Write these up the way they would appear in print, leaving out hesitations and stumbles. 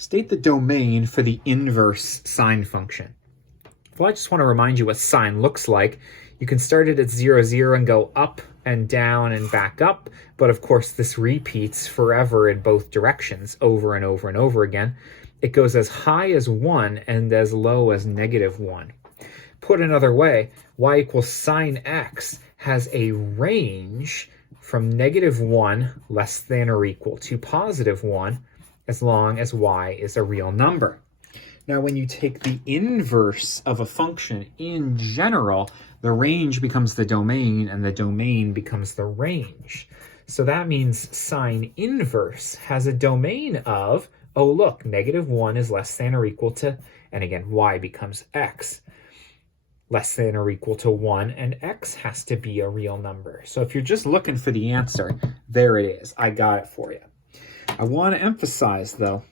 State the domain for the inverse sine function. Well, I just want to remind you what sine looks like. You can start it at 0, 0 and go up and down and back up. But of course, this repeats forever in both directions, over and over and over again. It goes as high as 1 and as low as -1. Put another way, y equals sine x has a range from -1 less than or equal to +1 as long as y is a real number. Now, when you take the inverse of a function in general, the range becomes the domain and the domain becomes the range. So that means sine inverse has a domain of, oh look, -1 is less than or equal to, and again, y becomes x, less than or equal to 1, and x has to be a real number. So if you're just looking for the answer, there it is. I got it for you. I want to emphasize, though,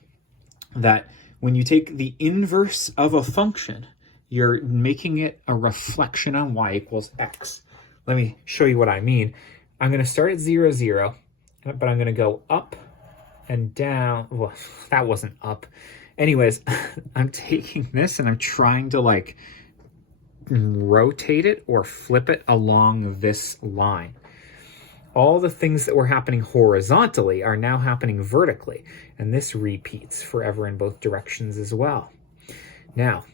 that when you take the inverse of a function, you're making it a reflection on y equals x. Let me show you what I mean. I'm going to start at 0, 0, but I'm going to go up and down. Well, that wasn't up. Anyways, I'm taking this and I'm trying to like rotate it or flip it along this line. All the things that were happening horizontally are now happening vertically, and this repeats forever in both directions as well. Now,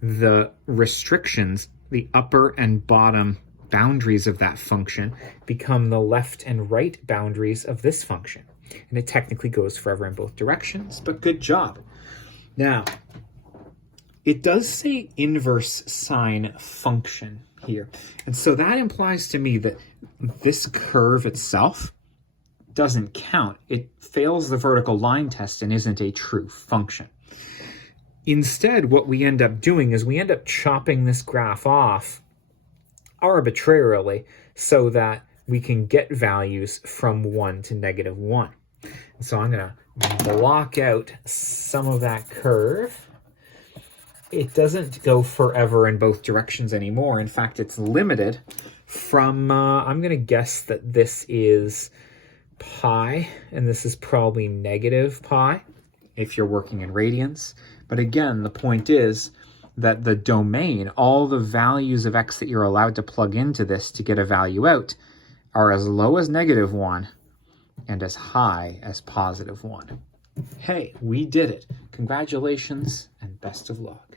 the restrictions, the upper and bottom boundaries of that function become the left and right boundaries of this function. And it technically goes forever in both directions, but good job. Now, it does say inverse sine function here. And so that implies to me that this curve itself doesn't count. It fails the vertical line test and isn't a true function. Instead, what we end up doing is we end up chopping this graph off arbitrarily so that we can get values from 1 to -1. So I'm going to block out some of that curve. It doesn't go forever in both directions anymore. In fact, it's limited from, I'm going to guess that this is pi, and this is probably -pi if you're working in radians. But again, the point is that the domain, all the values of x that you're allowed to plug into this to get a value out, are as low as -1 and as high as +1. Hey, we did it. Congratulations and best of luck.